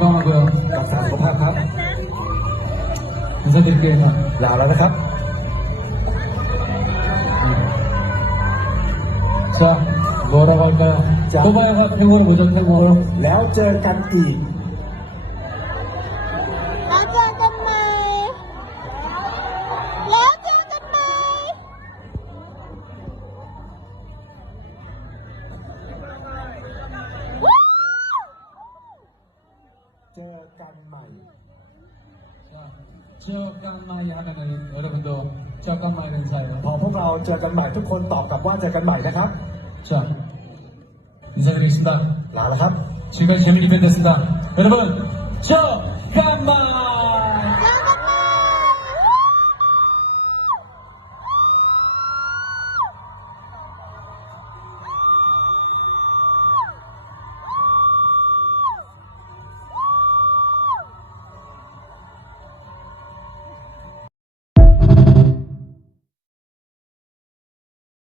건강하고요. รักษาสุขภาพครับ 인사드릴게요. ลาแล้วนะครับ 자, 뭐라고 할까요? 자. 토바야가 태국을 보자, 태국. แล้วเจอกันอีก แล้วเจอกันใหม่แล้วเจอกันใหม่ เจอกันใหม่ 자, 지역간마이 하면은 여러분도 지역간마이 인사해요. พอพวกเราเจอกันใหม่ทุกคนตอบกลับว่าเจอกันใหม่นะครับ 자, 인사드리겠습니다. ลาแล้วครับ 지금까지 재밌게 팬 됐습니다. 여러분, 저